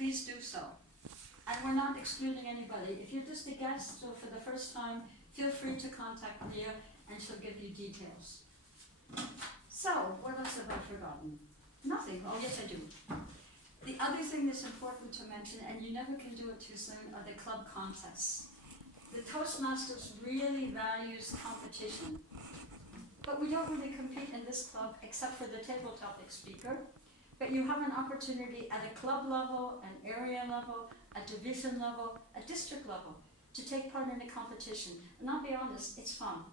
please do so. And we're not excluding anybody. If you're just a guest or for the first time, feel free to contact Leah and she'll give you details. So, what else have I forgotten? Nothing. Oh yes, I do. The other thing that's important to mention, and you never can do it too soon, are the club contests. The Toastmasters really values competition, but we don't really compete in this club except for the table topic speaker. But you have an opportunity at a club level, an area level, a division level, a district level to take part in a competition. And I'll be honest, it's fun.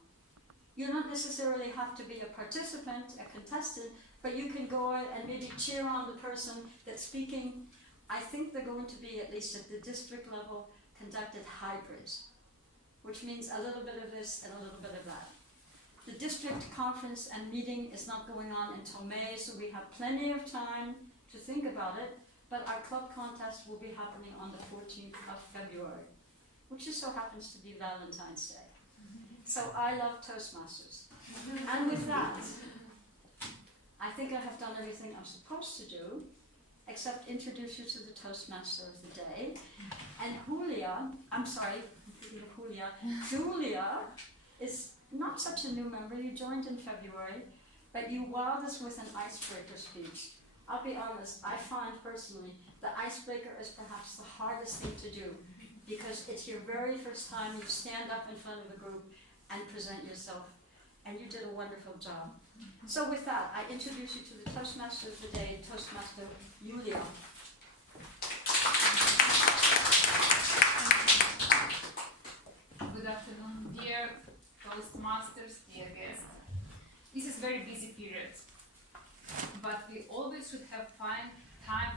You don't necessarily have to be a participant, a contestant, but you can go out and maybe cheer on the person that's speaking. I think they're going to be, at least at the district level, conducted hybrid, which means a little bit of this and a little bit of that. The district conference and meeting is not going on until May, so we have plenty of time to think about it, but our club contest will be happening on the 14th of February, which just so happens to be Valentine's Day. So I love Toastmasters. And with that, I think I have done everything I'm supposed to do, except introduce you to the Toastmaster of the day. And Julia is not such a new member. You joined in February, but you wowed us with an icebreaker speech. I'll be honest, I find personally the icebreaker is perhaps the hardest thing to do because it's your very first time you stand up in front of a group and present yourself, and you did a wonderful job. So with that, I introduce you to the Toastmaster of the day, Toastmaster Julia. Good afternoon, dear Toastmasters, dear guests. This is a very busy period, but we always should have time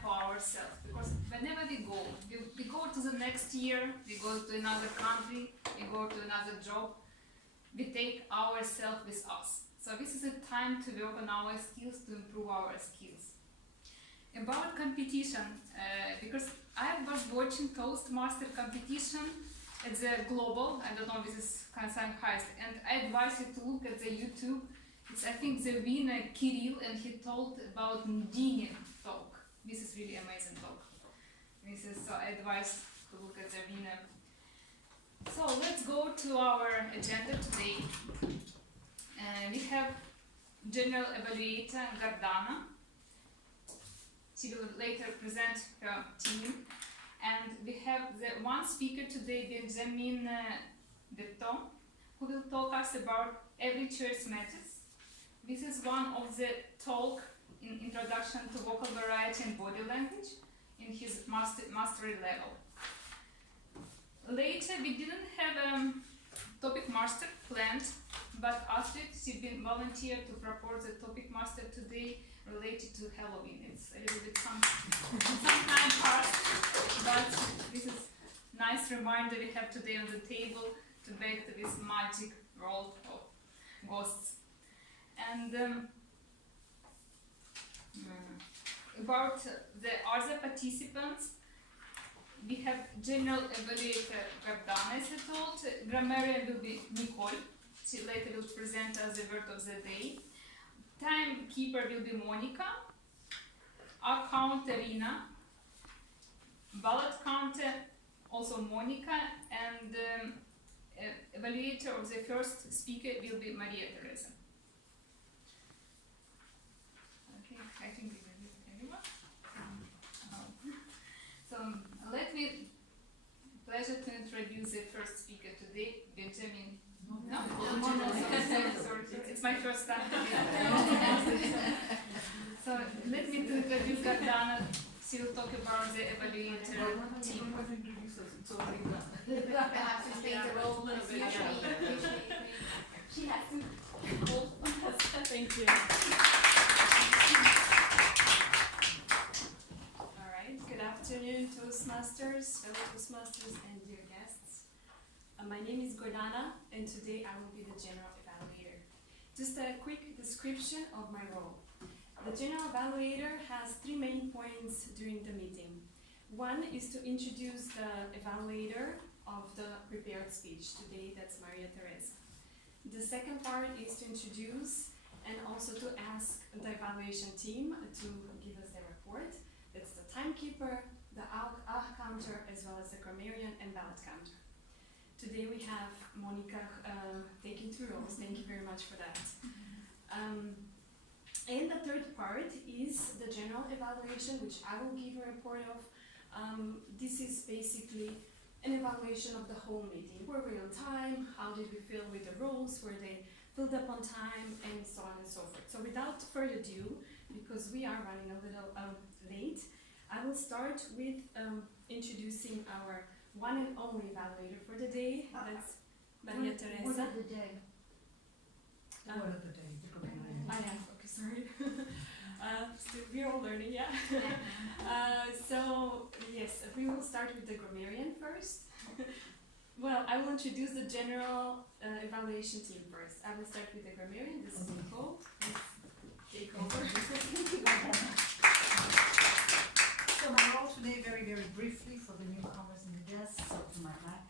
for ourselves, because whenever we go to the next year, we go to another country, we go to another job, we take ourselves with us. So this is a time to work on our skills, to improve our skills. About competition, because I was watching Toastmaster competition at the global, I don't know, this is concern highest, and I advise you to look at the YouTube. It's, I think, the winner Kirill, and he told about Ndini talk. This is really amazing talk. This is, so I advise to look at the winner. So let's go to our agenda today. We have General Evaluator Gordana. She will later present her team. And we have the one speaker today, Benjamin Berton, who will talk us about every choice matters. This is one of the talk in Introduction to Vocal Variety and Body Language in his mastery level. Later, we didn't have a topic master planned, but Astrid, she's been volunteered to propose a topic master today related to Halloween. It's a little bit some time passed, but this is nice reminder we have today on the table to back to this magic world of ghosts. And about the other participants, we have General Evaluator Gordana, as I told. Grammarian will be Nicole. She later will present us the word of the day. Timekeeper will be Monica. Our counter Irina. Ballot counter also Monica. And evaluator of the first speaker will be Maria Teresa. Okay, I think this is everyone. So let me pleasure to introduce the first speaker today, Benjamin. No, sorry, it's my first time today. So let me introduce Gordana. She will talk about the evaluator team. I have to take the role a little bit. She has to hold. Thank you. Good afternoon, Toastmasters, fellow Toastmasters, and dear guests. My name is Gordana, and today I will be the General Evaluator. Just a quick description of my role. The General Evaluator has three main points during the meeting. One is to introduce the evaluator of the prepared speech. Today, that's Maria Teresa. The second part is to introduce and also to ask the evaluation team to give us their report. That's the timekeeper, the counter, as well as the grammarian and ballot counter. Today we have Monica taking 2 roles. Thank you very much for that. And the third part is the general evaluation, which I will give a report of. This is basically an evaluation of the whole meeting. Were we on time? How did we feel with the roles? Were they filled up on time? And so on and so forth. So without further ado, because we are running a little late, I will start with introducing our one and only evaluator for the day. That's Maria Teresa. Word of the day. Word of the day, the grammarian. Okay, sorry. We're all learning, yeah. So, yes, we will start with the grammarian first. Well, I will introduce the general evaluation team first. I will start with the grammarian. This is Nicole. Please take over. So my role today, very, very briefly for the newcomers and the guests, so to my back,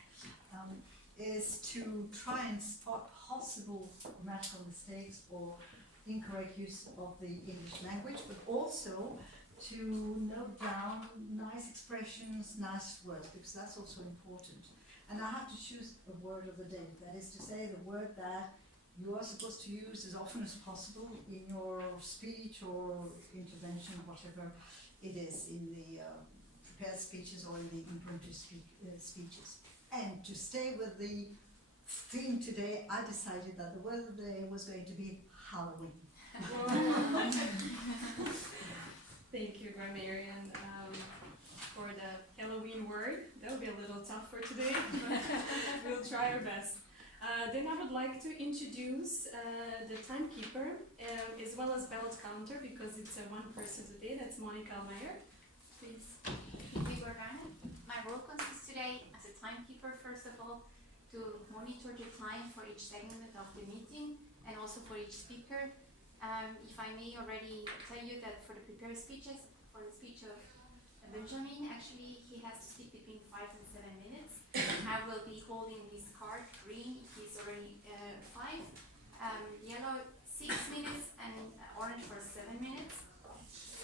is to try and spot possible grammatical mistakes or incorrect use of the English language, but also to note down nice expressions, nice words, because that's also important. And I have to choose a word of the day. That is to say, the word that you are supposed to use as often as possible in your speech or intervention, whatever it is, in the prepared speeches or in the imprinted speeches. And to stay with the theme today, I decided that the word of the day was going to be Halloween. Thank you, grammarian, for the Halloween word. That will be a little tough for today, but we'll try our best. Then I would like to introduce the timekeeper, as well as ballot counter, because it's one person today. That's Monica Almeyer. Please. Thank you, Gordana. My role consists today as a timekeeper, first of all, to monitor the time for each segment of the meeting and also for each speaker. If I may already tell you that for the prepared speeches, for the speech of Benjamin, actually he has to speak between 5 and 7 minutes. I will be holding this card, green, he's already 5, yellow 6 minutes, and orange for 7 minutes.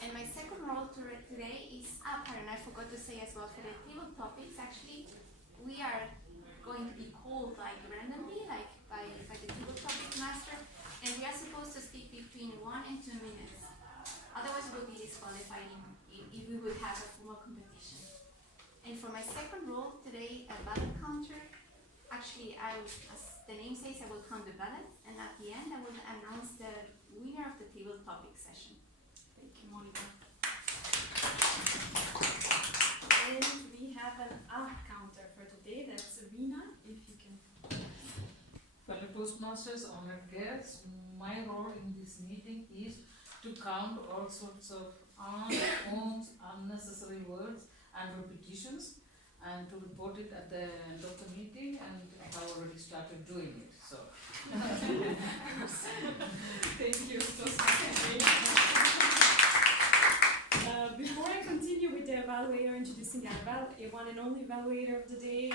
And my second role today is, and I forgot to say as well, for the table topics, actually, we are going to be called like randomly, like by the table topic master, and we are supposed to speak between 1 and 2 minutes. Otherwise, we will be disqualified if we would have a formal competition. And for my second role today, a ballot counter, actually, as the name says, I will count the ballots, and at the end, I will announce the winner of the table topic session. Thank you, Monica. And we have an counter for today. That's Rina, if you can. Fellow Toastmasters, honored guests, my role in this meeting is to count all sorts of ums, unnecessary words and repetitions, and to report it at the end of the meeting, and I have already started doing it. So Thank you so much. Before I continue with the evaluator, introducing our one and only evaluator of the day,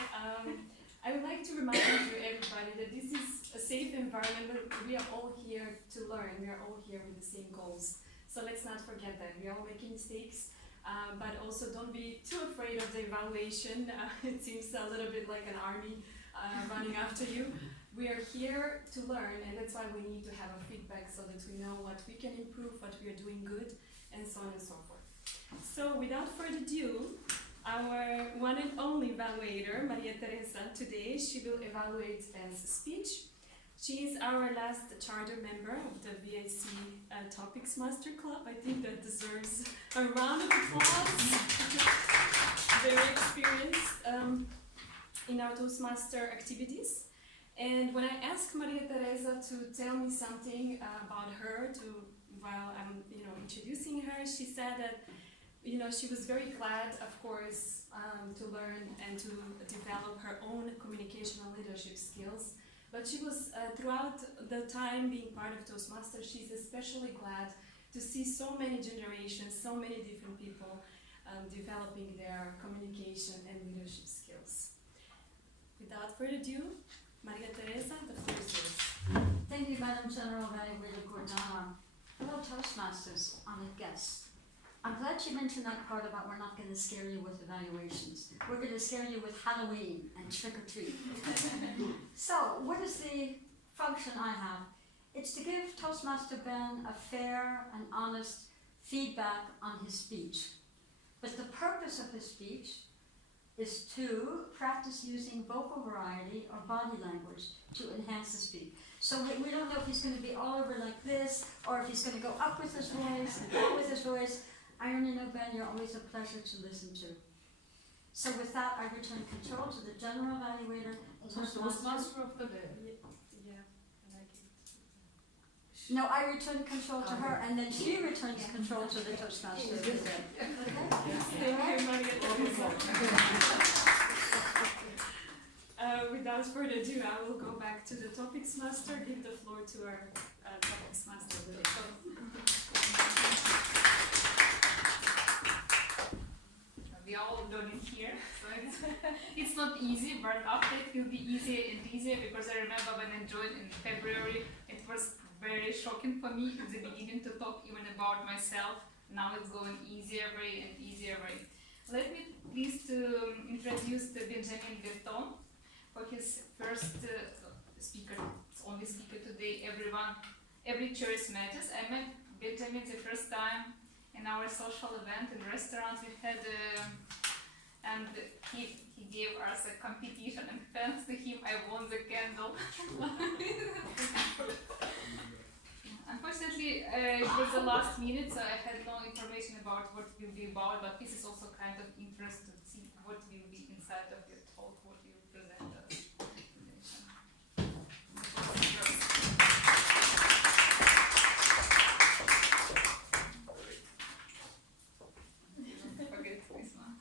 I would like to remind everybody that this is a safe environment, but we are all here to learn. We are all here with the same goals. So let's not forget that. We are all making mistakes, but also don't be too afraid of the evaluation. It seems a little bit like an army running after you. We are here to learn, and that's why we need to have a feedback so that we know what we can improve, what we are doing good, and so on and so forth. So without further ado, our one and only evaluator, Maria Teresa, today she will evaluate as speech. She is our last charter member of the VIC Topics Master Club. I think that deserves a round of applause. Very experienced in our Toastmaster activities. And when I asked Maria Teresa to tell me something about her, while I'm introducing her, she said that she was very glad, of course, to learn and to develop her own communication and leadership skills. But she was, throughout the time being part of Toastmasters, she's especially glad to see so many generations, so many different people developing their communication and leadership skills. Without further ado, Maria Teresa, the floor is yours. Thank you, Madam General Evaluator Gordana. Hello, Toastmasters, honored guests. I'm glad you mentioned that part about we're not gonna scare you with evaluations. We're gonna scare you with Halloween and trick or treat. So, what is the function I have? It's to give Toastmaster Ben a fair and honest feedback on his speech. But the purpose of his speech is to practice using vocal variety or body language to enhance the speech. So we don't know if he's going to be all over like this, or if he's going to go up with his voice and down with his voice. I only know, Ben, you're always a pleasure to listen to. So with that, I return control to the general evaluator, Toastmaster. of the day. Yeah, I like it. No, I return control to her, and then she returns control to the Toastmaster. Okay? Without further ado, I will go back to the topics master, give the floor to our topics master of the day. We are all learning here, so it's not easy, but after it will be easier and easier, because I remember when I joined in February, it was very shocking for me in the beginning to talk even about myself. Now it's going easier way and easier way. Let me please to introduce the Benjamin Berton for his first speaker. It's only speaker today. Every choice matters. I met Benjamin the first time in our social event in restaurant we had, and he gave us a competition, and thanks to him I won the candle. Unfortunately, it was the last minute, so I had no information about what it will be about, but this is also kind of interesting to see what will be inside of your talk, what you present us. Forget this one.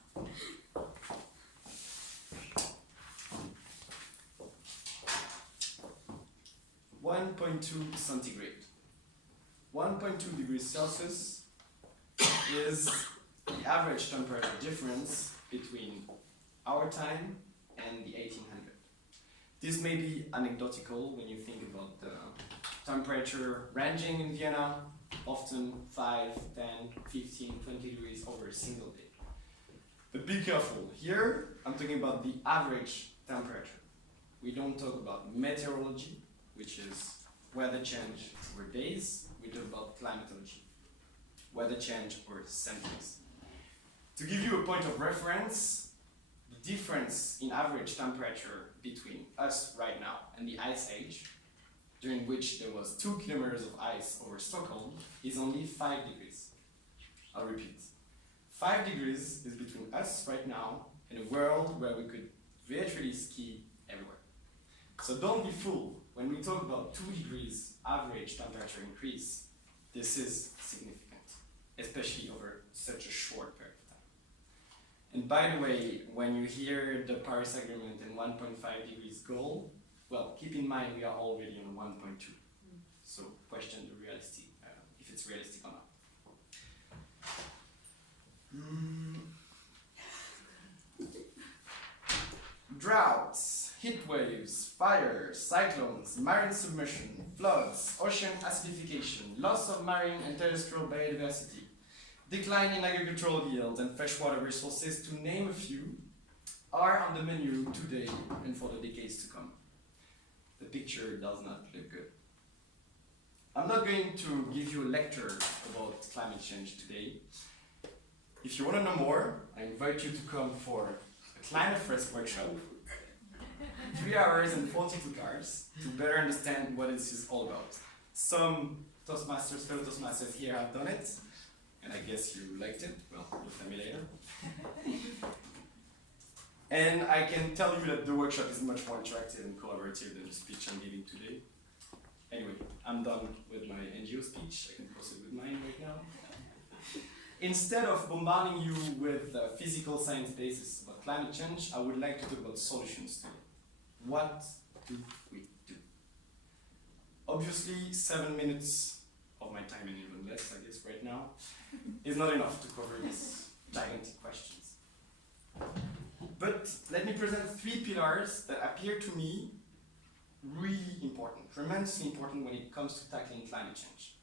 1.2 centigrade. 1.2 degrees Celsius is the average temperature difference between our time and the 1800. This may be anecdotal when you think about the temperature ranging in Vienna, often 5, 10, 15, 20 degrees over a single day. But be careful, here I'm talking about the average temperature. We don't talk about meteorology, which is weather change over days. We talk about climatology, weather change over centuries. To give you a point of reference, the difference in average temperature between us right now and the Ice Age, during which there was 2 kilometers of ice over Stockholm, is only 5 degrees. I'll repeat. 5 degrees is between us right now and a world where we could virtually ski everywhere. So don't be fooled. When we talk about 2 degrees average temperature increase, this is significant, especially over such a short period of time. And by the way, when you hear the Paris Agreement and 1.5 degrees goal, well, keep in mind we are already on 1.2. So question the realistic, if it's realistic or not. Droughts, heat waves, fires, cyclones, marine submersion, floods, ocean acidification, loss of marine and terrestrial biodiversity, decline in agricultural yields and freshwater resources, to name a few, are on the menu today and for the decades to come. The picture does not look good. I'm not going to give you a lecture about climate change today. If you want to know more, I invite you to come for a Climate First workshop, 3 hours and 42 cards, to better understand what this is all about. Some Toastmasters, fellow Toastmasters here have done it, and I guess you liked it. Well, you'll tell me later. And I can tell you that the workshop is much more interactive and collaborative than the speech I'm giving today. Anyway, I'm done with my NGO speech. I can proceed with mine right now. Instead of bombarding you with physical science basis about climate change, I would like to talk about solutions today. What do we do? Obviously, 7 minutes of my time, and even less, I guess, right now, is not enough to cover these gigantic questions. But let me present 3 pillars that appear to me really important, tremendously important when it comes to tackling climate change.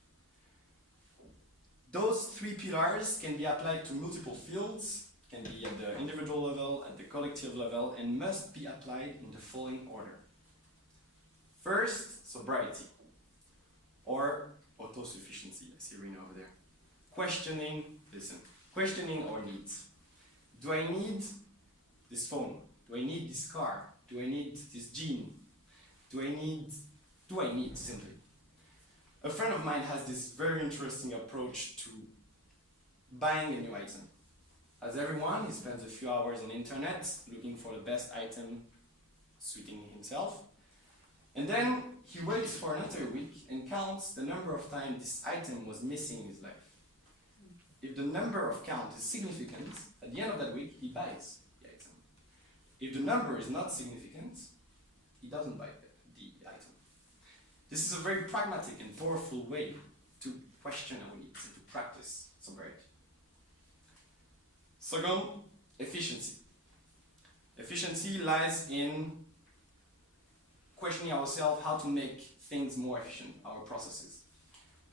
Those three pillars can be applied to multiple fields, can be at the individual level, at the collective level, and must be applied in the following order. First, sobriety, or autosufficiency. I see Rena over there. Questioning our needs. Do I need this phone? Do I need this car? Do I need this gene? Do I need simply? A friend of mine has this very interesting approach to buying a new item. As everyone, he spends a few hours on the internet looking for the best item suiting himself. And then he waits for another week and counts the number of times this item was missing in his life. If the number of count is significant, at the end of that week, he buys the item. If the number is not significant, he doesn't buy the item. This is a very pragmatic and powerful way to question our needs and to practice sobriety. Second, efficiency. Efficiency lies in questioning ourselves how to make things more efficient, our processes.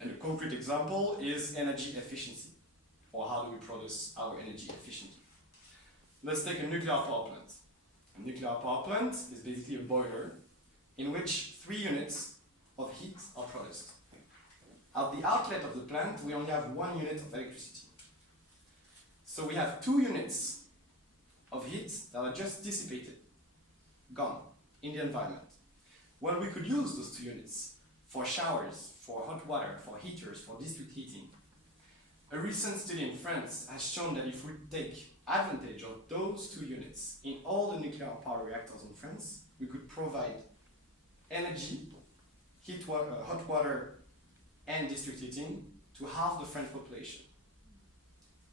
And a concrete example is energy efficiency, or how do we produce our energy efficiently. Let's take a nuclear power plant. A nuclear power plant is basically a boiler in which 3 units of heat are produced. At the outlet of the plant, we only have 1 unit of electricity. So we have 2 units of heat that are just dissipated, gone, in the environment. Well, we could use those 2 units for showers, for hot water, for heaters, for district heating. A recent study in France has shown that if we take advantage of those 2 units in all the nuclear power reactors in France, we could provide energy, hot water, and district heating to half the French population.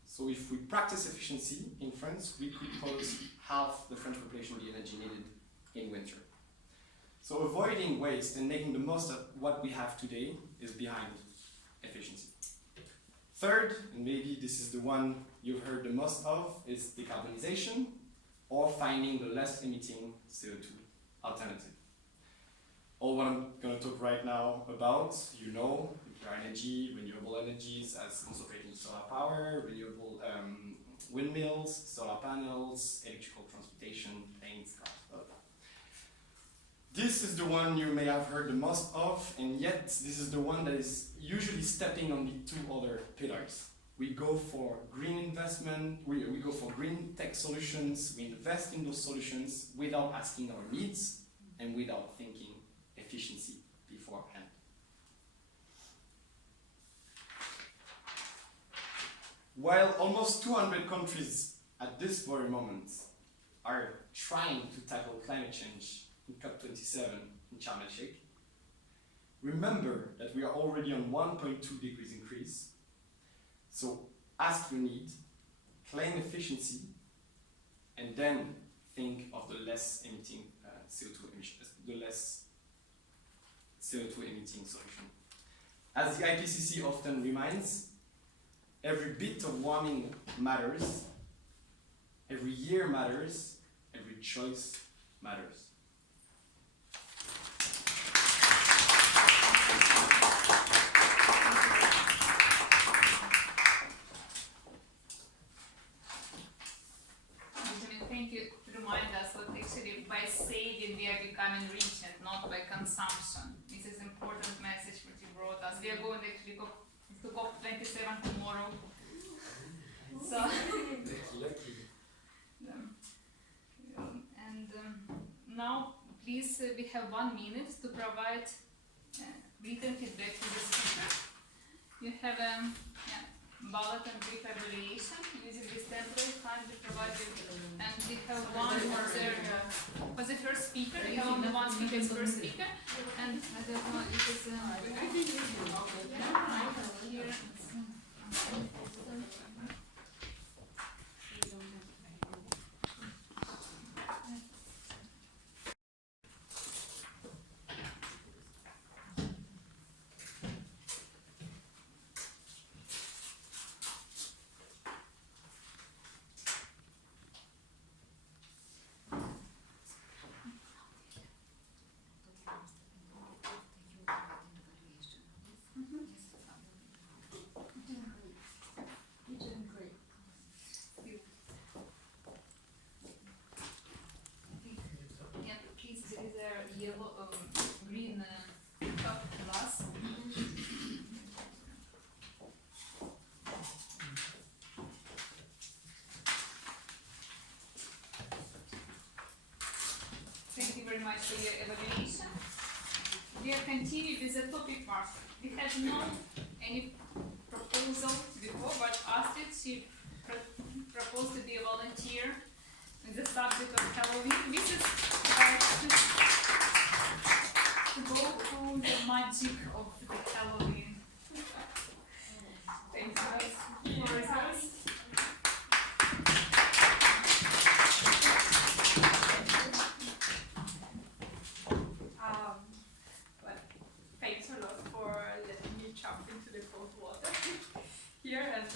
So if we practice efficiency in France, we could produce half the French population the energy needed in winter. So avoiding waste and making the most of what we have today is behind efficiency. Third, and maybe this is the one you've heard the most of, is decarbonization, or finding the less emitting CO2 alternative. All what I'm going to talk right now about, you know, nuclear energy, renewable energies as concentrating solar power, renewable windmills, solar panels, electrical transportation, planes, cars, blah, blah. This is the one you may have heard the most of, and yet this is the one that is usually stepping on the 2 other pillars. We go for green investment, we go for green tech solutions, we invest in those solutions without asking our needs and without thinking efficiency beforehand. While almost 200 countries at this very moment are trying to tackle climate change in COP27 in Sharm el-Sheikh, remember that we are already on 1.2 degrees increase. So ask your need, claim efficiency, and then think of the less emitting CO2 emissions, the less CO2 emitting solution. As the IPCC often reminds, every bit of warming matters, every year matters, every choice matters. Benjamin, thank you to remind us that actually by saving we are becoming rich and not by consumption. This is an important message that you brought us. We are going actually to COP27 tomorrow. So, now please we have 1 minute to provide written feedback to the speaker. You have a ballot and brief evaluation using this template kindly provided, and we have one for the first speaker. We have only 1 speaker as first speaker, and I don't know if it's here. my year evaluation. We are continuing with the topic master. We had no any proposal before, but Astrid, she proposed to be a volunteer in the subject of Halloween. This is to go through the magic of the Halloween. Thanks, guys. Well, thanks a lot for letting me jump into the cold water here, and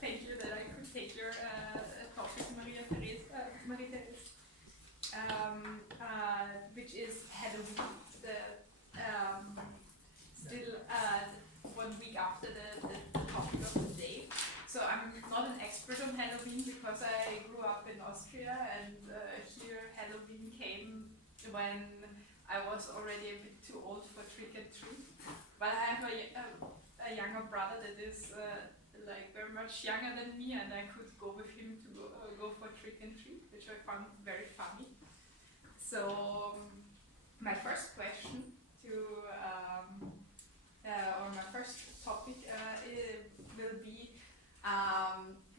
thank you that I could take your topic, Marie-Therese, which is Halloween, still 1 week after the topic of the day. So I'm not an expert on Halloween because I grew up in Austria, and here Halloween came when I was already a bit too old for trick and treat. But I have a younger brother that is like very much younger than me, and I could go with him to go for trick and treat, which I found very funny. So my first question or my first topic will be,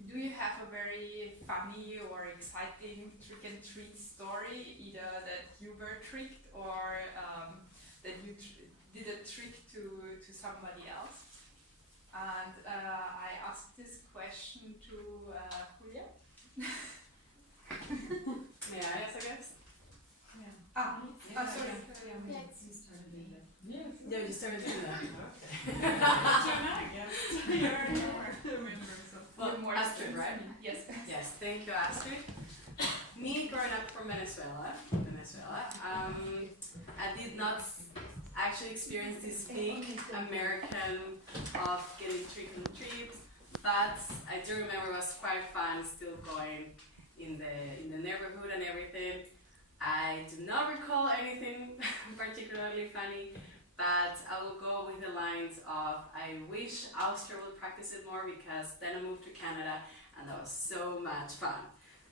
do you have a very funny or exciting trick and treat story, either that you were tricked or that you did a trick to somebody else? And I asked this question to Julia. May I ask, I guess? Sorry. Yeah, you started doing that. Well, More Astrid, right? Yes. Yes, thank you, Astrid. Me growing up from Venezuela, I did not actually experience this big American of getting trick and treat, but I do remember it was quite fun still going in the neighborhood and everything. I do not recall anything particularly funny, but I will go with the lines of, I wish Austria would practice it more, because then I moved to Canada and that was so much fun.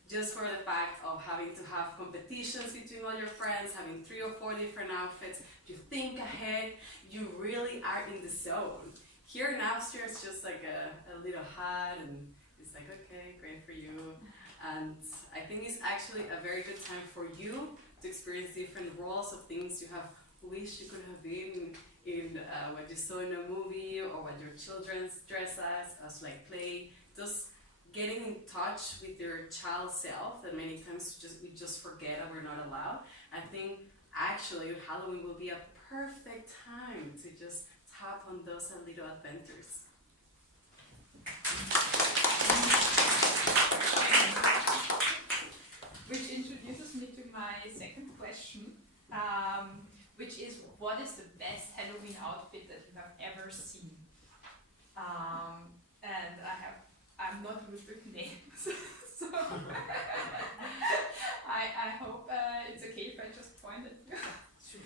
Just for the fact of having to have competitions between all your friends, having 3 or 4 different outfits, you think ahead, you really are in the zone. Here in Austria, it's just like a little hat, and it's like, okay, great for you. And I think it's actually a very good time for you to experience different roles of things you have wished you could have been in what you saw in a movie, or what your children's dress as like play. Just getting in touch with your child self that many times we just forget and we're not allowed. I think actually Halloween will be a perfect time to just tap on those little adventures. Which introduces me to my second question, which is, what is the best Halloween outfit that you have ever seen? And I'm not good with names, so I hope it's okay if I just point at you.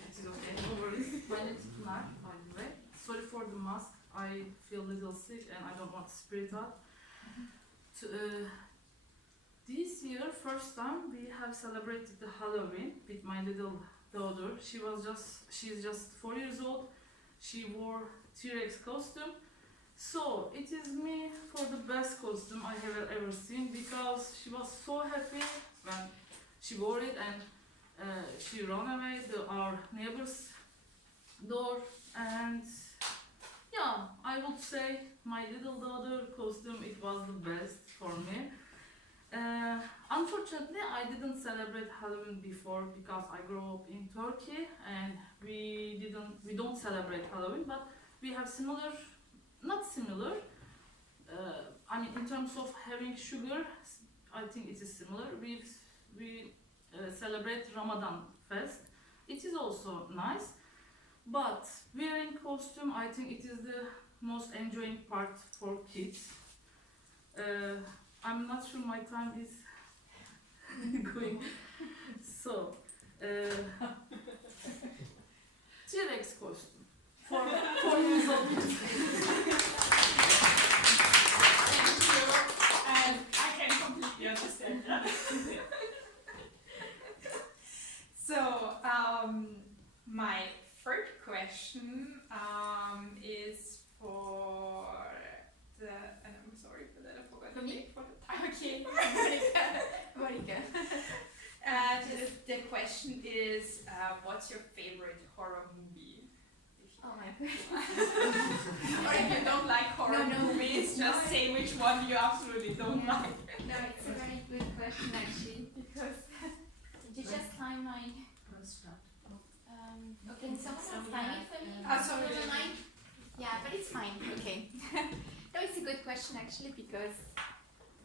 It's okay, no worries. My name is Pınar, by the way. Sorry for the mask, I feel a little sick and I don't want to spit it out. This year, first time, we have celebrated the Halloween with my little daughter. She's just 4 years old. She wore T-Rex costume. So it is me for the best costume I have ever seen, because she was so happy when she wore it, and she ran away to our neighbor's door. And yeah, I would say my little daughter costume, it was the best for me. Unfortunately, I didn't celebrate Halloween before because I grew up in Turkey and we don't celebrate Halloween, but we have not similar. I mean, in terms of having sugar, I think it is similar. We celebrate Ramadan fest. It is also nice, but wearing costume, I think it is the most enjoying part for kids. I'm not sure my time is going. So, T-Rex costume for 4 years old. And I can completely understand that. So, question is, what's your favorite horror movie? Oh my Or if you don't like horror movies, just say which one you absolutely don't like. No, it's a very good question actually, because did you just time my okay, can someone else time it for me? Sorry. Never mind. Yeah, but it's fine. Okay. No, it's a good question actually, because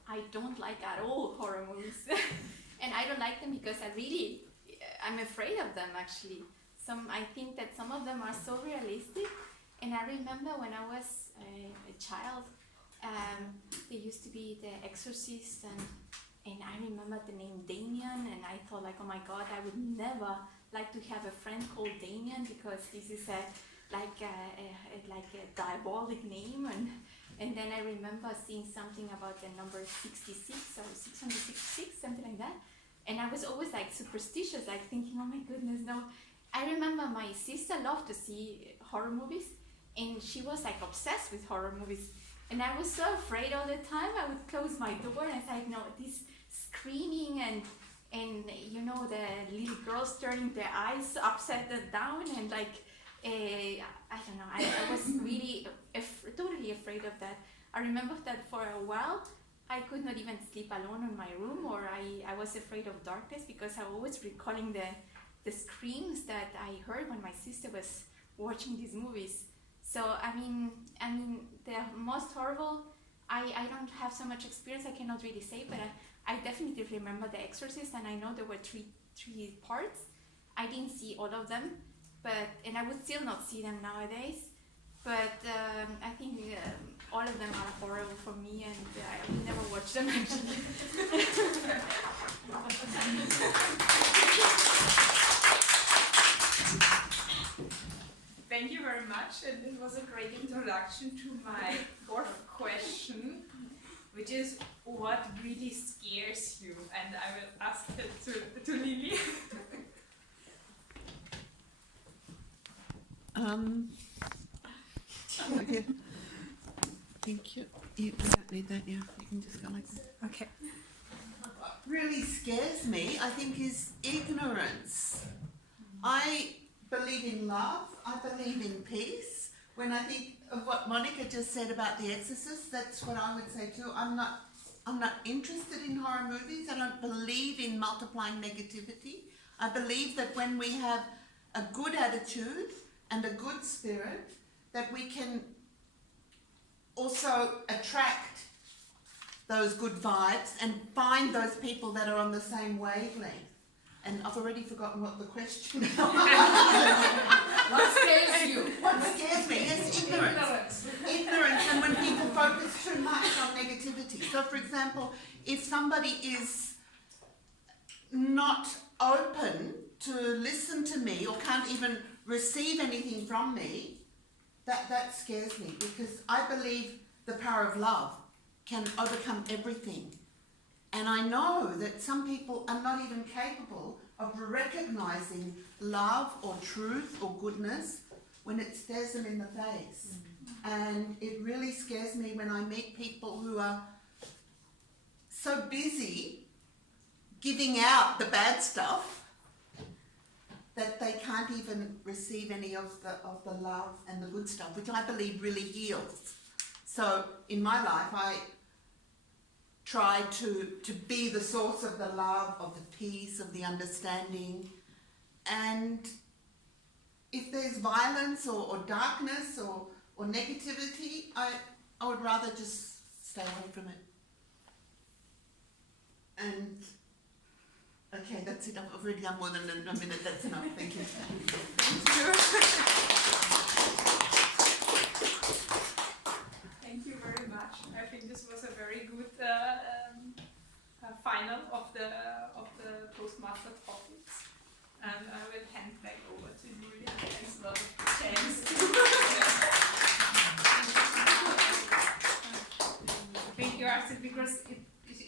I don't like at all horror movies, and I don't like them because I'm afraid of them actually. I think that some of them are so realistic, and I remember when I was a child, there used to be The Exorcist, and I remember the name Damien, and I thought like, oh my god, I would never like to have a friend called Damien, because this is like a diabolic name, and then I remember seeing something about the number 66 or 666, something like that, and I was always like superstitious, like thinking, oh my goodness, no. I remember my sister loved to see horror movies, and she was like obsessed with horror movies, and I was so afraid all the time. I would close my door and I like, no, this screaming and you know, the little girls turning their eyes upside down, and like I don't know, I was really totally afraid of that. I remember that for a while I could not even sleep alone in my room, or I was afraid of darkness, because I was always recalling the screams that I heard when my sister was watching these movies. So I mean the most horrible, I don't have so much experience, I cannot really say, but I definitely remember The Exorcist, and I know there were three parts. I didn't see all of them, and I would still not see them nowadays, but I think all of them are horrible for me, and I will never watch them actually. Thank you very much, and it was a great introduction to my fourth question, which is, what really scares you? And I will ask it to Lily. Okay. Thank you. You don't need that, yeah. You can just go like that. Okay. What really scares me, I think, is ignorance. I believe in love. I believe in peace. When I think of what Monica just said about The Exorcist, that's what I would say too. I'm not interested in horror movies. I don't believe in multiplying negativity. I believe that when we have a good attitude and a good spirit, that we can also attract those good vibes and find those people that are on the same wavelength. And I've already forgotten what the question was. What scares you? What scares me is ignorance. Ignorance, and when people focus too much on negativity. So, for example, if somebody is not open to listen to me or can't even receive anything from me, that scares me, because I believe the power of love can overcome everything. And I know that some people are not even capable of recognizing love or truth or goodness when it stares them in the face. And it really scares me when I meet people who are so busy giving out the bad stuff that they can't even receive any of the love and the good stuff, which I believe really heals. So in my life, I try to be the source of the love, of the peace, of the understanding. And if there's violence or darkness or negativity, I would rather just stay away from it. And okay, that's it. I've already done more than a minute. That's enough. Thank you. Thank you very much. I think this was a very good final of the Toastmaster topics, and I will hand back over to Julia. Thanks a lot of chance. Thank you, Arsid, because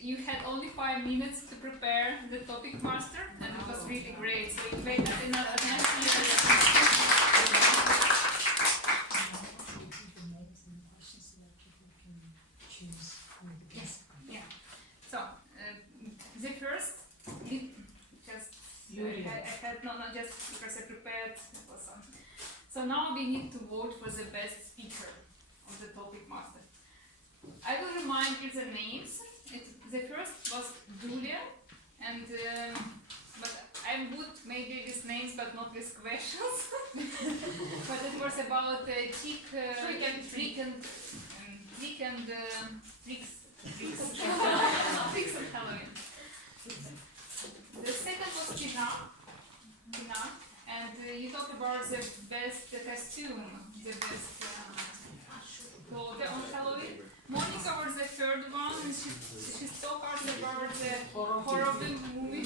you had only 5 minutes to prepare the topic master, and it was really great. So you made that enough. Yeah. So the first, just I So now we need to vote for the best speaker of the topic master. I will remind you the names. The first was Julia, and but I'm good maybe with names but not with questions. But it was about trick and tricks. Tricks of Halloween. The second was Tina, and you talked about the best costume, the best clothes on Halloween. Monica was the third one, and she talked about the horrible movie.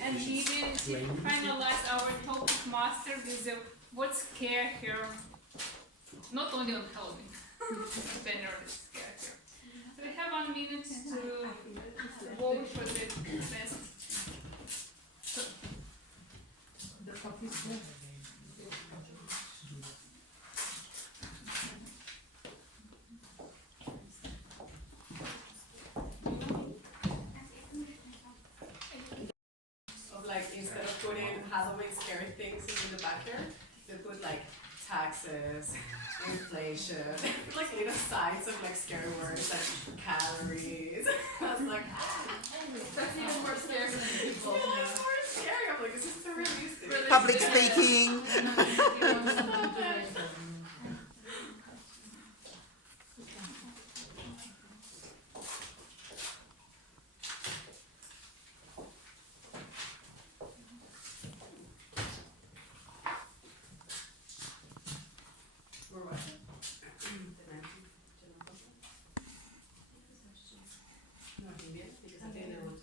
And she finalized our topic master with the what scare her, not only on Halloween, generally scare her. So we have 1 minute to vote for the best. Of like instead of putting Halloween scary things in the backyard, they put like taxes, inflation, like little signs of like scary words like calories. I was like, That's even more scary than people. yeah, it's more scary. I'm like, this is so realistic. Public speaking. Where was it? The 19th General Conference? No, India, because I think they want to.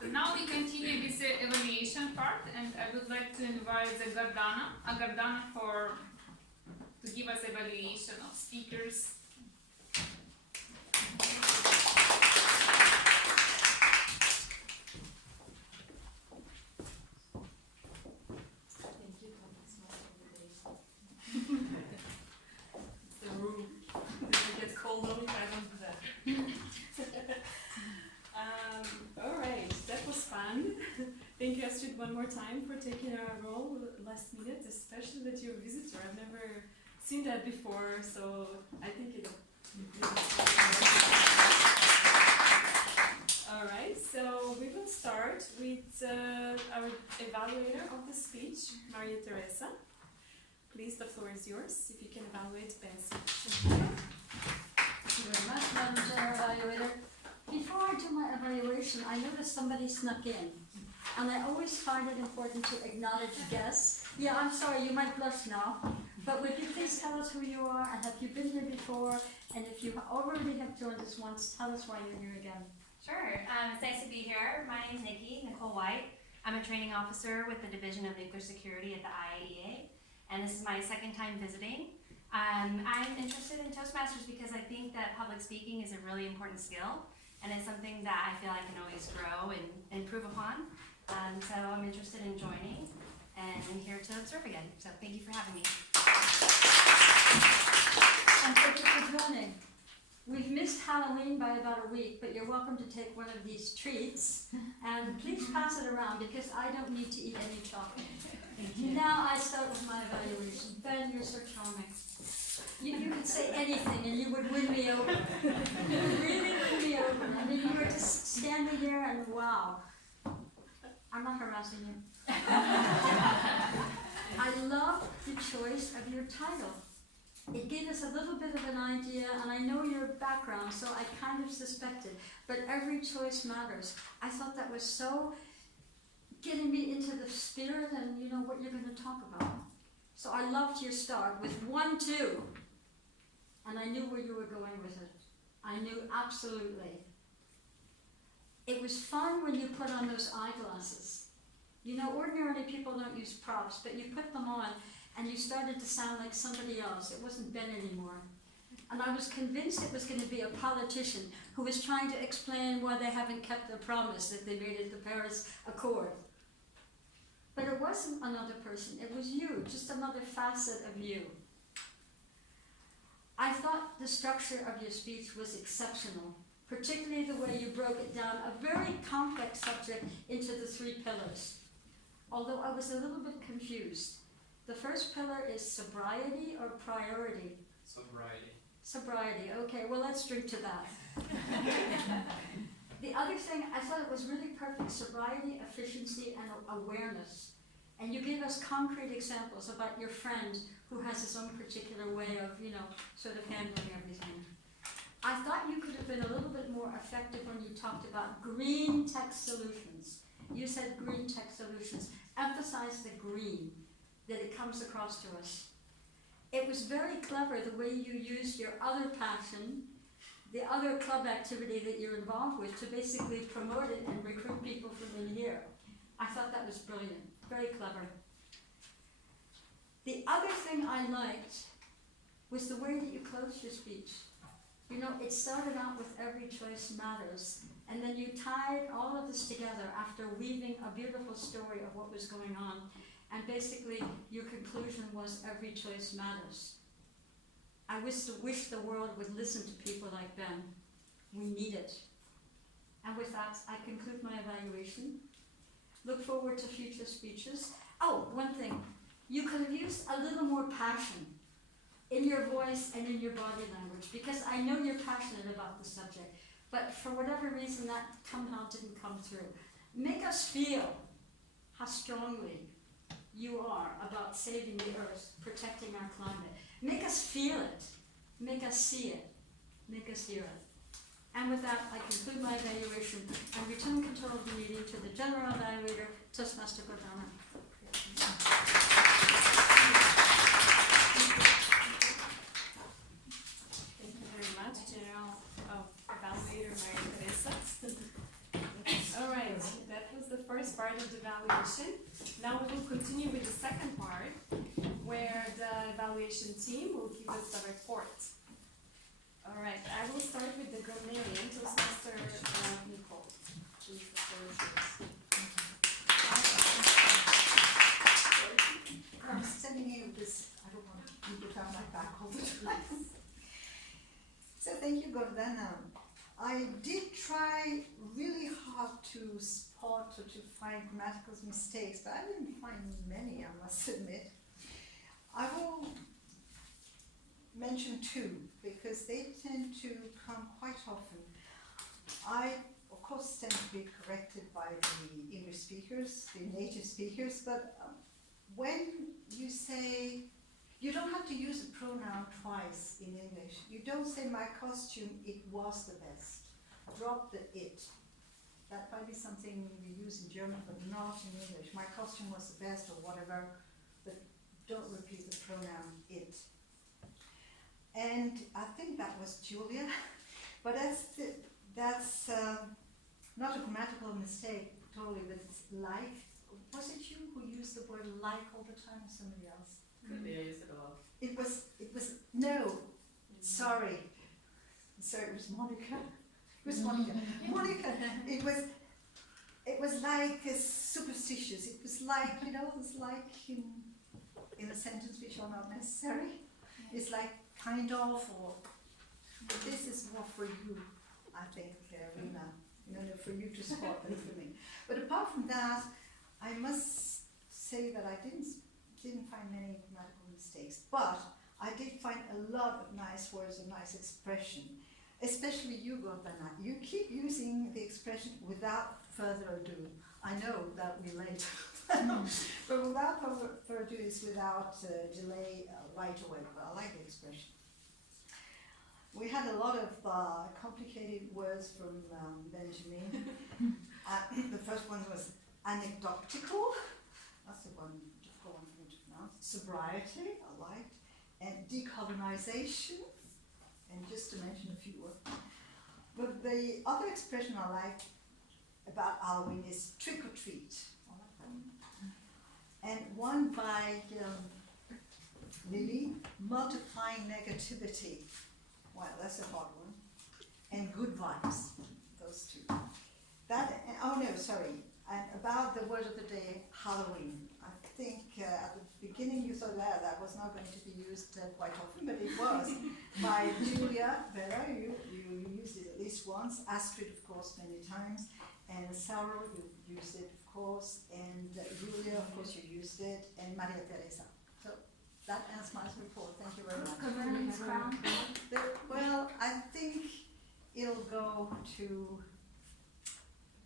So now we continue with the evaluation part, and I would like to invite the Gardana to give us evaluation of speakers. The room. It gets cold only if I don't do that. Alright, that was fun. Thank you, Astrid, one more time for taking our role last minute, especially that you're a visitor. I've never seen that before, so I think it'll. Alright, so we will start with our evaluator of the speech, Maria Teresa. Please, the floor is yours, if you can evaluate Ben's speech. Thank you very much, Madam General Evaluator. Before I do my evaluation, I noticed somebody snuck in. And I always find it important to acknowledge guests. Yeah, I'm sorry, you might blush now. But would you please tell us who you are, and have you been here before? And if you already have joined us once, tell us why you're here again. Sure. It's nice to be here. My name is Nicole White. I'm a training officer with the Division of Nuclear Security at the IAEA, and this is my second time visiting. I'm interested in Toastmasters because I think that public speaking is a really important skill, and it's something that I feel I can always grow and improve upon. So I'm interested in joining, and I'm here to observe again. So thank you for having me. And thank you for joining. We've missed Halloween by about a week, but you're welcome to take one of these treats. And please pass it around because I don't need to eat any chocolate. Now I start with my evaluation. Ben, you're so charming. You could say anything and you would win me over. You would really win me over. I mean, you were just standing there and wow. I'm not harassing you. I love the choice of your title. It gave us a little bit of an idea, and I know your background, so I kind of suspected, but every choice matters. I thought that was so getting me into the spirit and you know what you're going to talk about. So I loved your start with 1, 2, and I knew where you were going with it. I knew absolutely. It was fun when you put on those eyeglasses. You know, ordinarily people don't use props, but you put them on and you started to sound like somebody else. It wasn't Ben anymore. And I was convinced it was going to be a politician who was trying to explain why they haven't kept their promise that they made at the Paris Accord. But it wasn't another person, it was you, just another facet of you. I thought the structure of your speech was exceptional, particularly the way you broke it down, a very complex subject, into the 3 pillars. Although I was a little bit confused. The first pillar is sobriety or priority? Sobriety. Sobriety, okay, well, let's drink to that. The other thing, I thought it was really perfect, sobriety, efficiency, and awareness. And you gave us concrete examples about your friend who has his own particular way of, sort of handling everything. I thought you could have been a little bit more effective when you talked about green tech solutions. You said green tech solutions. Emphasize the green, that it comes across to us. It was very clever the way you used your other passion, the other club activity that you're involved with, to basically promote it and recruit people from in here. I thought that was brilliant, very clever. The other thing I liked was the way that you closed your speech. It started out with every choice matters, and then you tied all of this together after weaving a beautiful story of what was going on, and basically your conclusion was every choice matters. I wish the world would listen to people like Ben. We need it. And with that, I conclude my evaluation. Look forward to future speeches. Oh, one thing. You could have used a little more passion in your voice and in your body language, because I know you're passionate about the subject, but for whatever reason that somehow didn't come through. Make us feel how strongly you are about saving the earth, protecting our climate. Make us feel it, make us see it, make us hear it. And with that, I conclude my evaluation and return control of the meeting to the General Evaluator, Toastmaster Gordana. Thank you very much, General Evaluator Maria Teresa. All right, that was the first part of the evaluation. Now we will continue with the second part, where the evaluation team will give us the report. All right, I will start with the grammarian, Toastmaster Nicole. Please, the floor is yours. I'm standing here with this, I don't want people to have my back all the time. So thank you, Gordana. I did try really hard to spot or to find grammatical mistakes, but I didn't find many, I must admit. I will mention 2, because they tend to come quite often. I, of course, tend to be corrected by the English speakers, the native speakers, but when you say, you don't have to use a pronoun twice in English. You don't say my costume, it was the best. Drop the it. That might be something you use in German, but not in English. My costume was the best or whatever, but don't repeat the pronoun it. And I think that was Julia, but that's not a grammatical mistake totally, but it's like. Was it you who used the word like all the time, or somebody else? Could be, I used it a lot. It was, no, sorry, it was Monica. It was Monica. Monica, it was like superstitious. It was like, it's like in a sentence which are not necessary. It's like kind of, or this is more for you, I think, Rina. For you to spot than for me. But apart from that, I must say that I didn't find many grammatical mistakes, but I did find a lot of nice words and nice expression, especially you, Gordana. You keep using the expression without further ado. I know that we late, but without further ado is without delay, right away. But I like the expression. We had a lot of complicated words from Benjamin. The first one was anecdotical. That's the one difficult one for me to pronounce. Sobriety, I liked. And decarbonization. And just to mention a few words. But the other expression I like about Halloween is trick or treat. I like that one. And one by Lily, multiplying negativity. Wow, that's a hard one. And good vibes, those 2. And about the word of the day, Halloween. I think at the beginning you thought that was not going to be used quite often, but it was. By Julia Vera, you used it at least once. Astrid, of course, many times. And Sarah, you used it, of course. And Julia, of course, you used it. And Maria Teresa. So that ends my report. Thank you very much. Well, I think it'll go to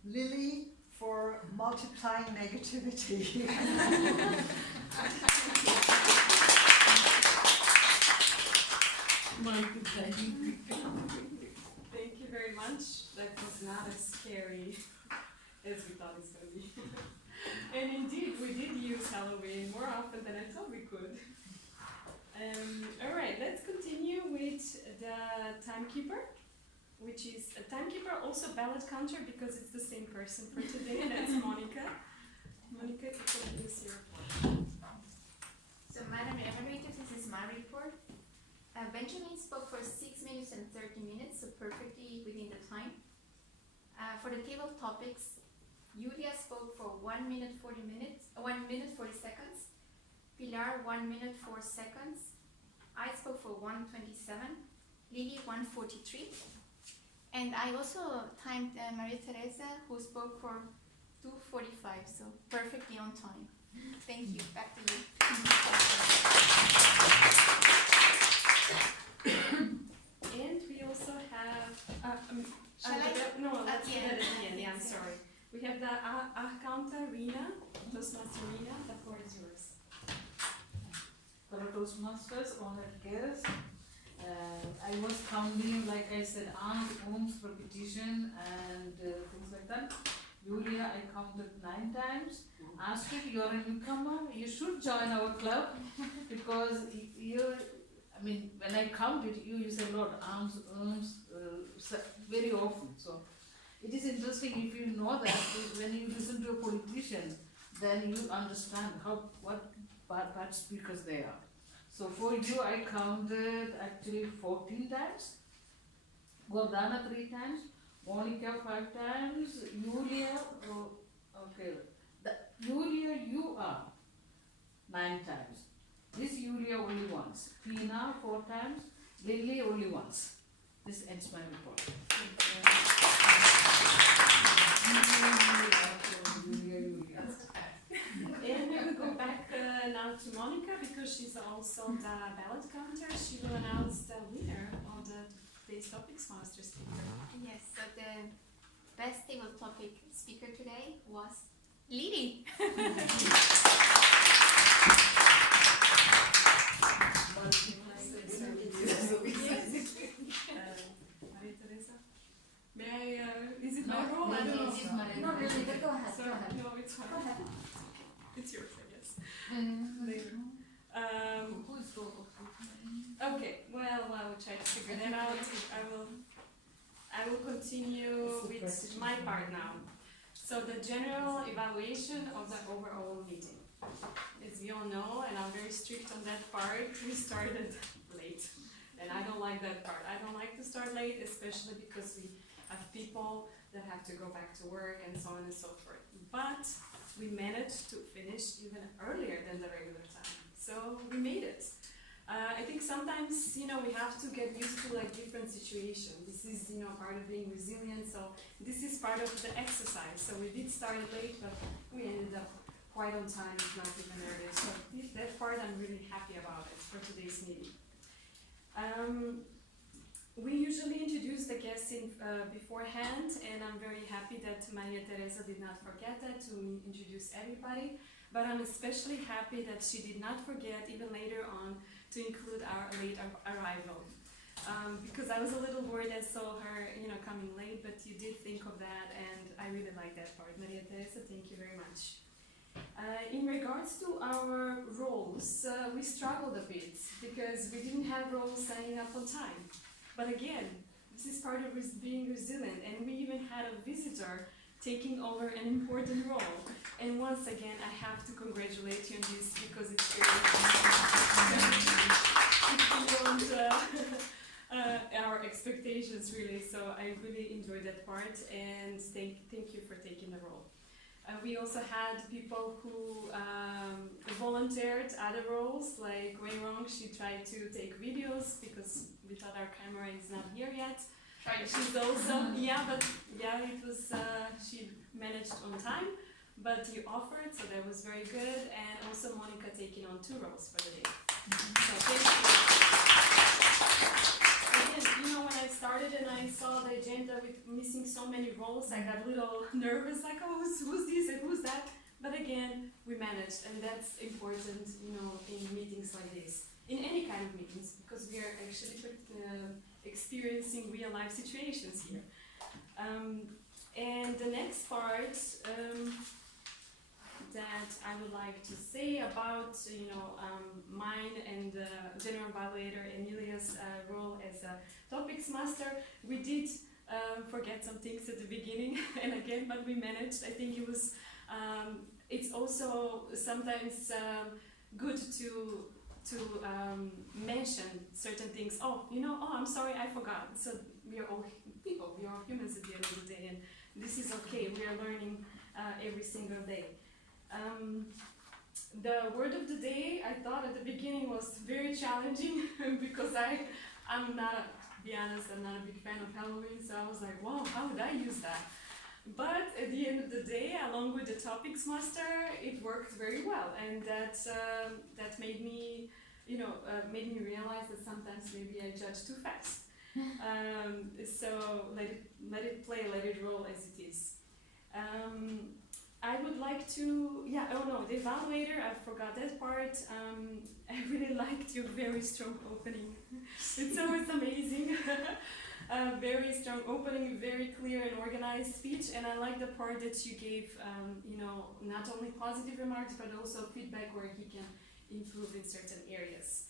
Lily for multiplying negativity. Thank you very much. That was not as scary as we thought it was going to be. And indeed, we did use Halloween more often than I thought we could. All right, let's continue with the timekeeper, which is a timekeeper, also ballot counter, because it's the same person for today, and that's Monica. Monica, you can use your report. So, Madam Moderator, this is my report. Benjamin spoke for 6 minutes and 30 minutes, so perfectly within the time. For the table of topics, Julia spoke for 1 minute 40 seconds. Pilar 1 minute 4 seconds. I spoke for 1:27. Lily 1:43. And I also timed Maria Teresa, who spoke for 2:45, so perfectly on time. Thank you. Back to you. And we also have, Shall I? no, let's the do that end. at the end, yeah, I'm sorry. We have the Arcanta Rina, Toastmaster Rina, the floor is yours. Fellow Toastmasters, honored guests, I was counting, like I said, ohms, repetition, and things like that. Julia, I counted 9 times. Astrid, you're a newcomer. You should join our club because when I counted, you use a lot, ohms, very often. So it is interesting if you know that when you listen to a politician, then you understand what bad speakers they are. So for you, I counted actually 14 times. Gordana 3 times. Monica 5 times. Julia, Julia, you are 9 times. This Julia only once. Tina 4 times. Lily only once. This ends my report. And we will go back now to Monica because she's also the ballot counter. She will announce the winner of the Today's Topics Master Speaker. Yes, so the best table topic speaker today was Lily. Maria Teresa? May I, is it my role? I don't know. Not really, but go ahead, So, go ahead. no, it's fine. Go ahead. It's yours, I guess. Later. Who is talking? Okay, well, I will try to figure that out. I will continue with my part now. So the general evaluation of the overall meeting. As you all know, and I'm very strict on that part, we started late. And I don't like that part. I don't like to start late, especially because we have people that have to go back to work and so on and so forth. But we managed to finish even earlier than the regular time. So we made it. I think sometimes, we have to get used to different situations. This is, part of being resilient. So this is part of the exercise. So we did start late, but we ended up quite on time, if not even earlier. So that part I'm really happy about it for today's meeting. We usually introduce the guests beforehand, and I'm very happy that Maria Teresa did not forget that to introduce everybody. But I'm especially happy that she did not forget, even later on, to include our late arrival. Because I was a little worried I saw her, coming late, but you did think of that, and I really like that part. Maria Teresa, thank you very much. In regards to our roles, we struggled a bit because we didn't have roles signing up on time. But again, this is part of being resilient, and we even had a visitor taking over an important role. And once again, I have to congratulate you on this because it's very beyond our expectations, really. So I really enjoyed that part, and thank you for taking the role. We also had people who volunteered other roles, like Wei Rong, she tried to take videos because we thought our camera is not here yet. She's also, it was, she managed on time, but you offered, so that was very good, and also Monica taking on 2 roles for the day. So thank you. Again, when I started and I saw the agenda with missing so many roles, I got a little nervous, like, oh, who's this and who's that? But again, we managed, and that's important, in meetings like this, in any kind of meetings, because we are actually experiencing real life situations here. And the next part that I would like to say about, mine and General Evaluator Emilia's role as a topics master, we did forget some things at the beginning, and again, but we managed. I think it was, it's also sometimes good to mention certain things. Oh, I'm sorry, I forgot. So we are all people, we are all humans at the end of the day, and this is okay. We are learning every single day. The word of the day, I thought at the beginning was very challenging because I'm not, to be honest, I'm not a big fan of Halloween, so I was like, wow, how would I use that? But at the end of the day, along with the topics master, it worked very well, and that made me, made me realize that sometimes maybe I judge too fast. So let it play, let it roll as it is. I would like to, the evaluator, I forgot that part. I really liked your very strong opening. It's always amazing. Very strong opening, very clear and organized speech, and I like the part that you gave, not only positive remarks, but also feedback where he can improve in certain areas.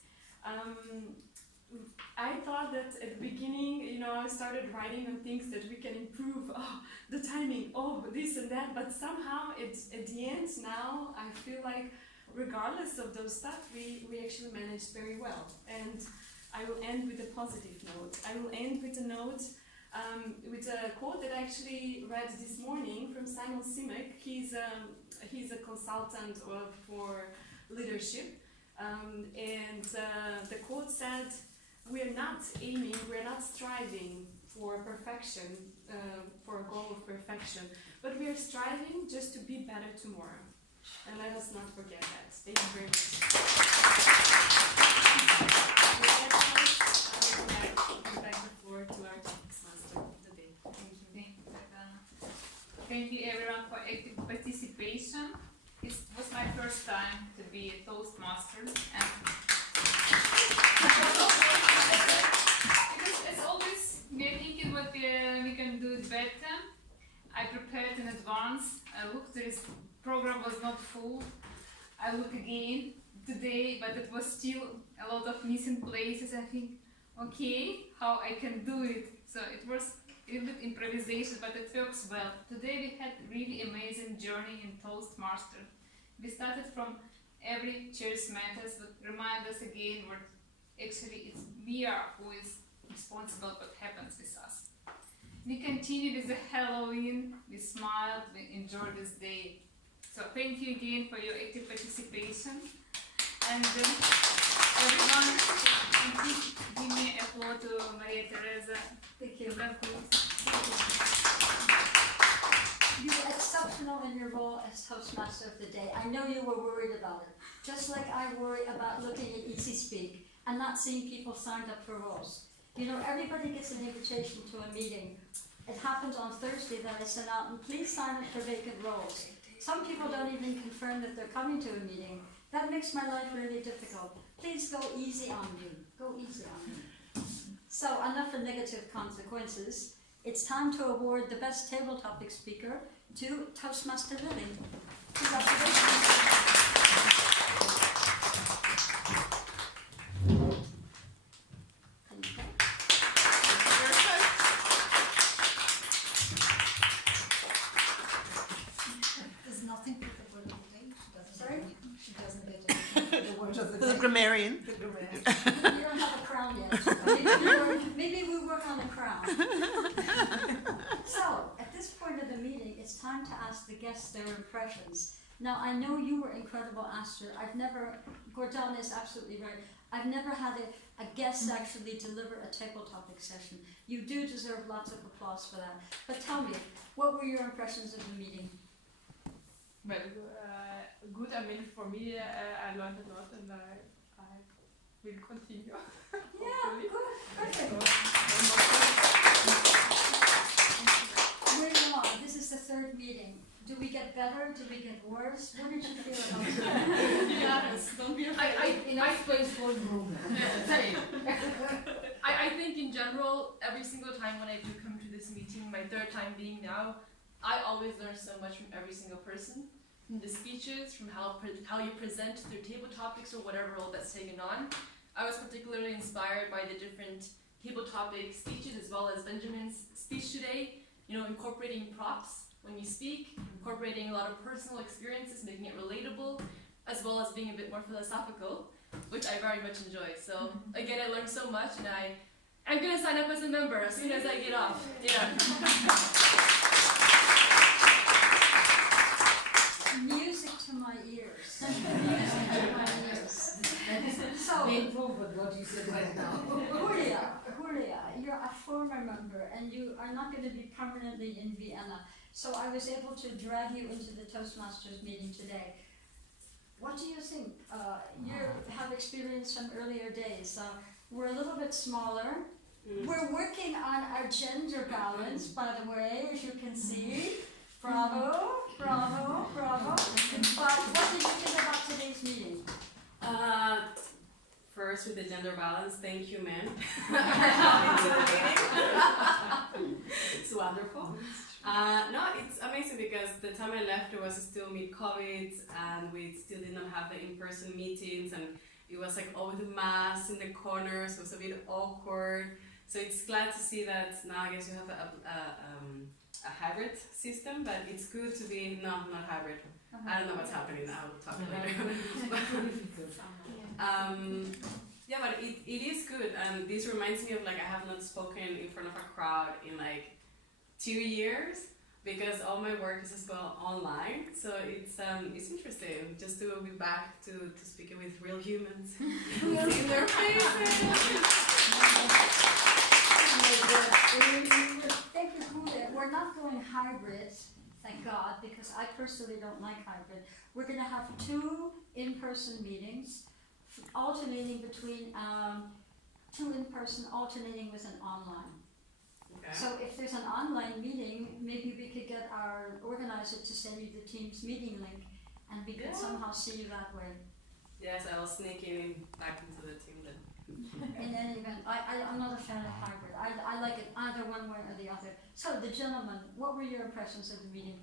I thought that at the beginning, I started writing on things that we can improve, the timing, this and that, but somehow at the end now, I feel like regardless of those stuff, we actually managed very well. And I will end with a positive note. I will end with a note, with a quote that I actually read this morning from Simon Sinek. He's a consultant for leadership, and the quote said, "We're not aiming, we're not striving for perfection, for a goal of perfection, but we are striving just to be better tomorrow." And let us not forget that. Thank you very much. I will give back the floor to our topics master of the day. Thank you. Thank you, Svetlana. Thank you everyone for active participation. It was my first time to be a Toastmaster, and because as always we're thinking what we can do it better. I prepared in advance. I looked, this program was not full. I look again today, but it was still a lot of missing places. I think, okay, how I can do it. So it was a little bit improvisation, but it works well. Today we had really amazing journey in Toastmaster. We started from every cheers matters, but remind us again what actually it's we are who is responsible what happens with us. We continue with the Halloween, we smiled, we enjoyed this day. So thank you again for your active participation. And everyone, please give me a applause to Maria Teresa. Thank you. You were exceptional in your role as Toastmaster of the day. I know you were worried about it, just like I worry about looking at Easy Speak and not seeing people signed up for roles. Everybody gets an invitation to a meeting. It happened on Thursday that I sent out, and please sign up for vacant roles. Some people don't even confirm that they're coming to a meeting. That makes my life really difficult. Please go easy on me. Go easy on me. So enough of negative consequences. It's time to award the best table topic speaker to Toastmaster Lily. Congratulations. There's nothing with the word of the day. She doesn't get the word of the For day. the grammarian. The grammarian. You don't have a crown yet. Maybe we work on the crown. So, at this this point of the meeting, it's time to ask the guests their impressions. Now, I know you were incredible, Aster. Gordana is absolutely right. I've never had a guest actually deliver a table topic session. You do deserve lots of applause for that. But tell me, what were your impressions of the meeting? Well, good. I mean, for me, I learned a lot, and I will continue. Yeah, good, perfect. Moving on, this is the third meeting. Do we get better? Do we get worse? What did you feel about it? Be honest, don't be afraid. Enough space for improvement. I think in general, every single time when I do come to this meeting, my third time being now, I always learn so much from every single person, from the speeches, from how you present their table topics or whatever role that's taken on. I was particularly inspired by the different table topic speeches as well as Benjamin's speech today, incorporating props when you speak, incorporating a lot of personal experiences, making it relatable, as well as being a bit more philosophical, which I very much enjoy. So again, I learned so much, and I'm gonna sign up as a member as soon as I get off. Yeah. Music to my ears. Music to my ears. So, Painful, but what you said right now. Julia, you're a former member, and you are not going to be permanently in Vienna. So I was able to drag you into the Toastmasters meeting today. What do you think? You have experience from earlier days. We're a little bit smaller. We're working on our gender balance, by the way, as you can see. Bravo, bravo, bravo. But what did you think about today's meeting? First, with the gender balance, thank you, men. It's wonderful. No, it's amazing because the time I left, it was still mid-COVID, and we still didn't have the in-person meetings, and it was like all with masks in the corners, so it was a bit awkward. So it's glad to see that now I guess you have a hybrid system, but it's good to be, not hybrid. I don't know what's happening now, I'll talk later. Yeah, but it is good, and this reminds me of I have not spoken in front of a crowd in 2 years, because all my work is as well online, so it's interesting just to be back to speaking with real humans. See their faces. Thank you, Julia. We're not going hybrid, thank God, because I personally don't like hybrid. We're going to have 2 in-person meetings, alternating between 2 in-person, alternating with an online. Okay. So if there's an online meeting, maybe we could get our organizer to send you the Teams meeting link, and we could somehow see you that way. Yes, I was sneaking back into the team then. In any event, I'm not a fan of hybrid. I like it either one way or the other. So the gentlemen, what were your impressions of the meeting?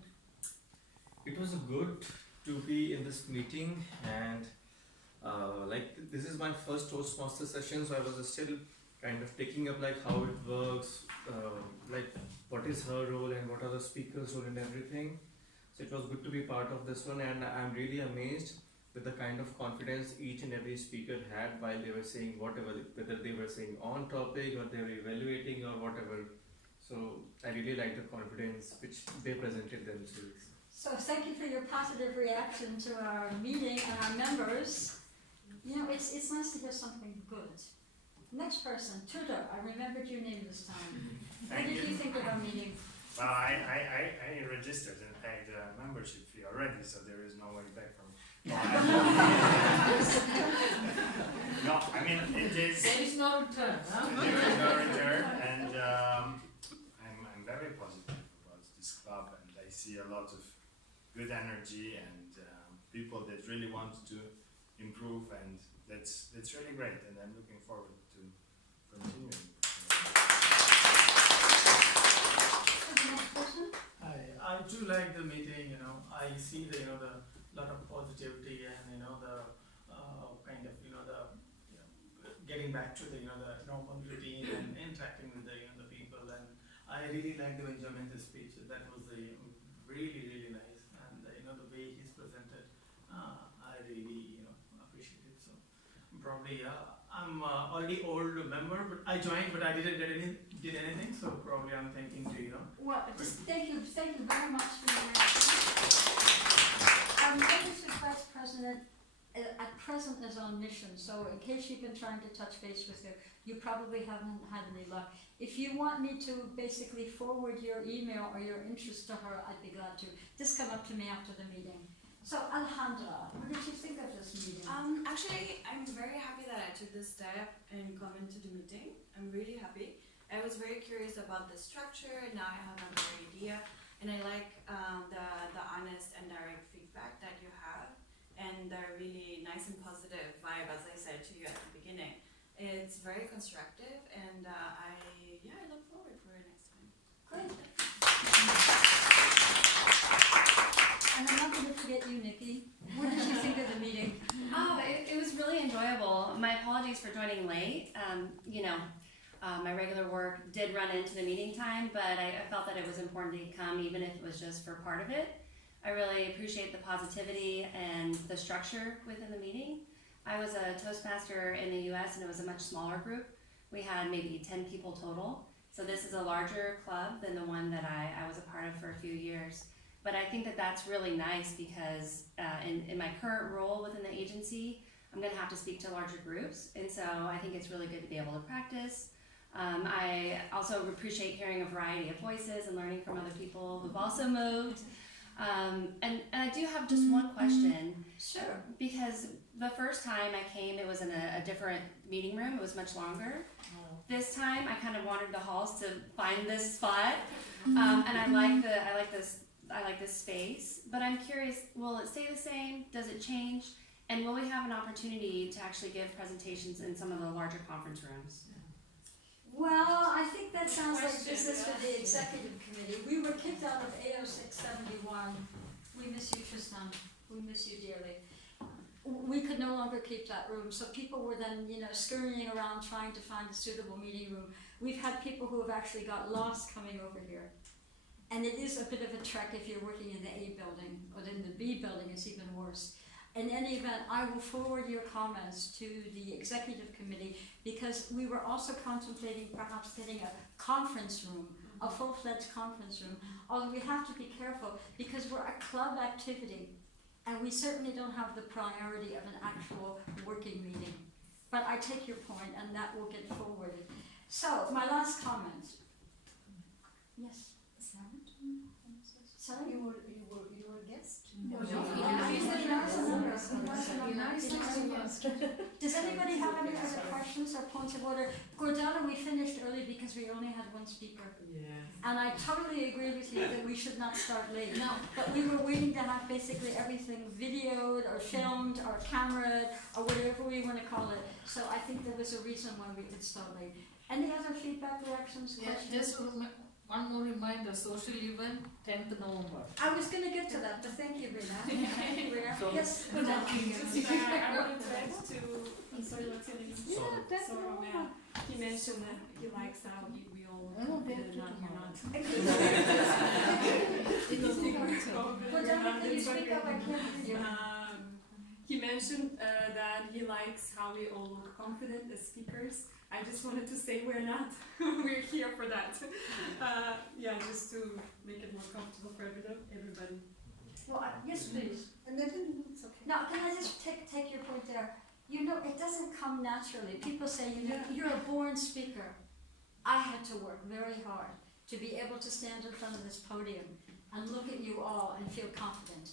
It was good to be in this meeting, and this is my first Toastmaster session, so I was still kind of taking up how it works, what is her role and what are the speakers' role and everything. So it was good to be part of this one, and I'm really amazed with the kind of confidence each and every speaker had while they were saying whatever, whether they were saying on topic or they were evaluating or whatever. So I really like the confidence which they presented themselves. So thank you for your positive reaction to our meeting and our members. It's nice to hear something good. Next person, Tudor, I remembered your name this time. What did you think of our meeting? Well, I registered and paid the membership fee already, so there is no way back from it. No, I mean, it is... There is no return, huh? There is no return, and I'm very positive about this club, and I see a lot of good energy and people that really want to improve, and that's really great, and I'm looking forward to continuing. I do like the meeting. I see the lot of positivity and the kind of getting back to the normal routine and interacting with the people, and I really like the Benjamin's speech. That was really nice, and the way he's presented, I really appreciate it. So probably I'm already old member, but I joined, but I didn't did anything. So probably I'm thinking to Well, just thank you very much for your Our registered vice president at present is on mission, so in case you've been trying to touch base with her, you probably haven't had any luck. If you want me to basically forward your email or your interest to her, I'd be glad to. Just come up to me after the meeting. So Alejandra, what did you think of this meeting? Actually, I'm very happy that I took this step and come into the meeting. I'm really happy. I was very curious about the structure, and now I have a better idea. And I like the honest and direct feedback that you have, and the really nice and positive vibe, as I said to you at the beginning. It's very constructive, and I look forward for it next time. Great. And I'm not going to forget you, Nikki. What did you think of the meeting? Oh, it was really enjoyable. My apologies for joining late. My regular work did run into the meeting time, but I felt that it was important to come, even if it was just for part of it. I really appreciate the positivity and the structure within the meeting. I was a Toastmaster in the US, and it was a much smaller group. We had maybe 10 people total. So this is a larger club than the one that I was a part of for a few years. But I think that that's really nice because in my current role within the agency, I'm going to have to speak to larger groups. And so I think it's really good to be able to practice. I also appreciate hearing a variety of voices and learning from other people who've also moved. And I do have just one question. Sure. Because the first time I came, it was in a different meeting room. It was much longer. This time, I kind of wandered the halls to find this spot, and I like this space. But I'm curious, will it stay the same? Does it change? And will we have an opportunity to actually give presentations in some of the larger conference rooms? Well, I think that sounds like business for the executive committee. We were kicked out of A0671. We miss you, Tristan. We miss you dearly. We could no longer keep that room, so people were then, scurrying around trying to find a suitable meeting room. We've had people who have actually got lost coming over here. And it is a bit of a trek if you're working in the A building, or in the B building, it's even worse. In any event, I will forward your comments to the executive committee, because we were also contemplating perhaps getting a conference room, a full-fledged conference room. Although we have to be careful, because we're a club activity, and we certainly don't have the priority of an actual working meeting. But I take your point, and that will get forwarded. So, my last comment. Yes, Sarah? Sorry? You were a guest? No, Does anybody have any other questions or points of order? Gordana, we finished early because we only had one speaker. And I totally agree with you that we should not start late. No. But we were waiting to have basically everything videoed or filmed or cameraed or whatever we want to call it. So I think there was a reason why we did start late. Any other feedback, reactions, questions? Just one more reminder, social event, 10th November. I was going to get to that, but thank you, Rina. Thank you, Rina. So- Yes. I wanted to add to, I'm sorry, what's your name? Man. He mentioned that he likes how we all did not, you're not. Gordana, can you speak up? I can't hear you. He mentioned that he likes how we all look confident as speakers. I just wanted to say we're not. We're here for that. Just to make it more comfortable for everybody. Well, yes, please. And then it's okay. Now, can I just take your point there? It doesn't come naturally. People say, you're a born speaker. I had to work very hard to be able to stand in front of this podium and look at you all and feel confident.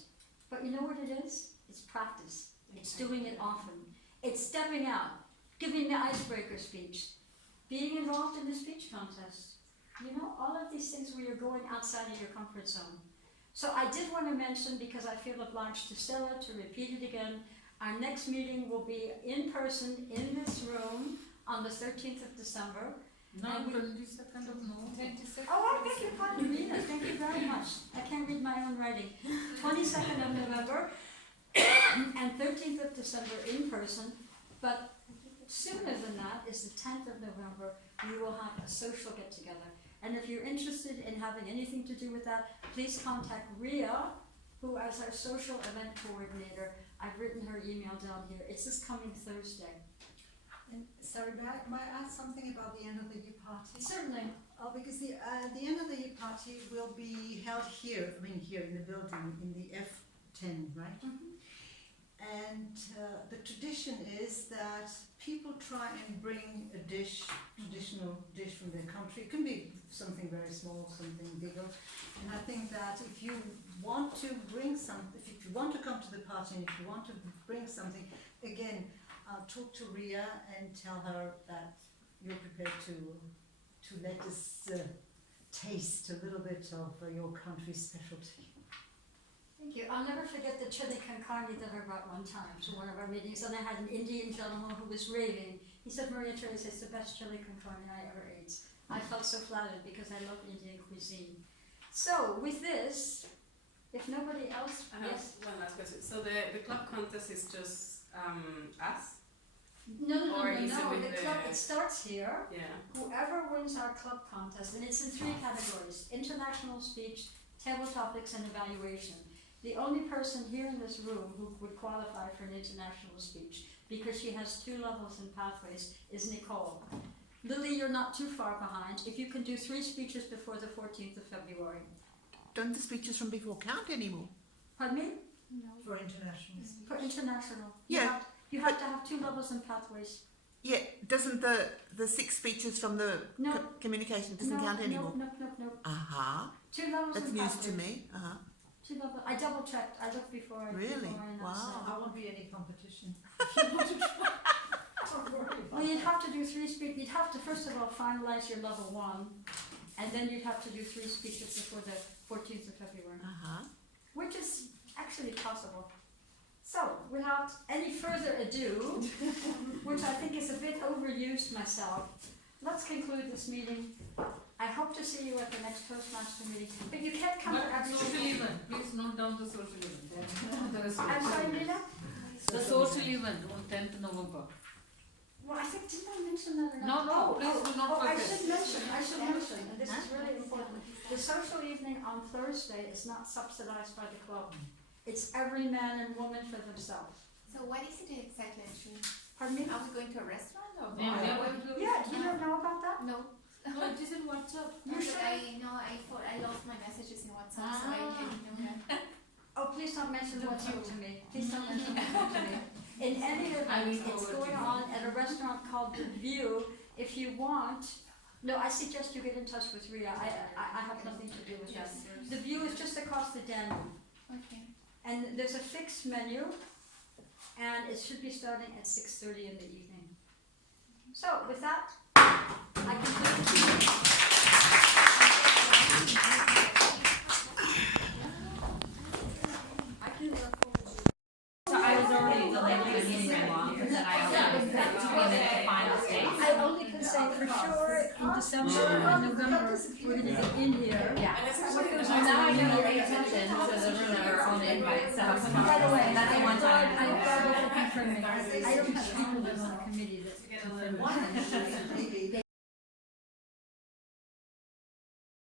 But you know what it is? It's practice. It's doing it often. It's stepping out, giving the icebreaker speech, being involved in the speech contest. All of these things where you're going outside of your comfort zone. So I did want to mention, because I feel obliged to Stella to repeat it again, our next meeting will be in person in this room on the 13th of December. No, 22nd of November. 22nd. Oh, I beg your pardon, Rita. Thank you very much. I can't read my own writing. 22nd of November and 13th of December in person. But sooner than that is the 10th of November. We will have a social get-together. And if you're interested in having anything to do with that, please contact Ria, who is our social event coordinator. I've written her email down here. It's this coming Thursday. Sorry, may I ask something about the end of the year party? Certainly. Because the end of the year party will be held here, here in the building, in the F10, right? And the tradition is that people try and bring a traditional dish from their country. It can be something very small, something bigger. And I think that if you want to bring if you want to come to the party and if you want to bring something, again, talk to Ria and tell her that you're prepared to let us taste a little bit of your country's specialty. Thank you. I'll never forget the chili con carne that I brought one time to one of our meetings, and I had an Indian gentleman who was raving. He said, Maria Teresa, it's the best chili con carne I ever ate. I felt so flattered because I love Indian cuisine. So, with this, if nobody else... I have one last question. So the club contest is just us? No. Or is it with The club, it starts here. Yeah. Whoever wins our club contest, and it's in 3 categories: international speech, table topics, and evaluation. The only person here in this room who would qualify for an international speech, because she has 2 levels in pathways, is Nicole. Lily, you're not too far behind. If you can do 3 speeches before the 14th of February. Don't the speeches from before count anymore? Pardon me? No. For international. For international. Yeah. You have to have 2 levels in pathways. Yeah, doesn't the 6 speeches from the communication doesn't count anymore? No. Uh-huh. 2 levels That's in news pathways. to me. Uh-huh. 2 levels. I double checked. I looked before I Really? Before I announced Wow. it. I won't be any competition. Don't worry. Well, you'd have to do 3 speeches. You'd have to first of all finalize your level 1, and then you'd have to do 3 speeches before the 14th of February. Uh-huh. Which is actually possible. So, without any further ado, which I think is a bit overused myself, let's conclude this meeting. I hope to see you at the next Toastmaster meeting, but you can't come to every social single event, please note down the social event. I'm sorry, Nina? The social event on 10th November. Well, I think, didn't I mention that or not? No, please do not I forget. should mention, and this is really important. The social evening on Thursday is not subsidized by the club. It's every man and woman for themselves. So what is it exactly, actually? Pardon me? Are we going to a restaurant or? Yeah, you don't know about that? No. No, it is in WhatsApp. No, but I thought I lost my messages in WhatsApp, so I didn't know that. Oh, please don't mention WhatsApp to me. Please don't mention WhatsApp to me. In any event, it's going on at a restaurant called The View. If you want, no, I suggest you get in touch with Ria. I have nothing to do with that. The View is just across the Danube. Okay. And there's a fixed menu, and it should be starting at 6:30 in the evening. So, with that, I conclude the meeting. So I was already delayed the meeting long, but then I also came in the final stage. I only can say for sure in December and November we're going to get in here. Yeah. So now I know to pay attention to the room that we're on the invite. So By the way, that's the one time. I'm glad you confirmed me. I don't have people that on the committee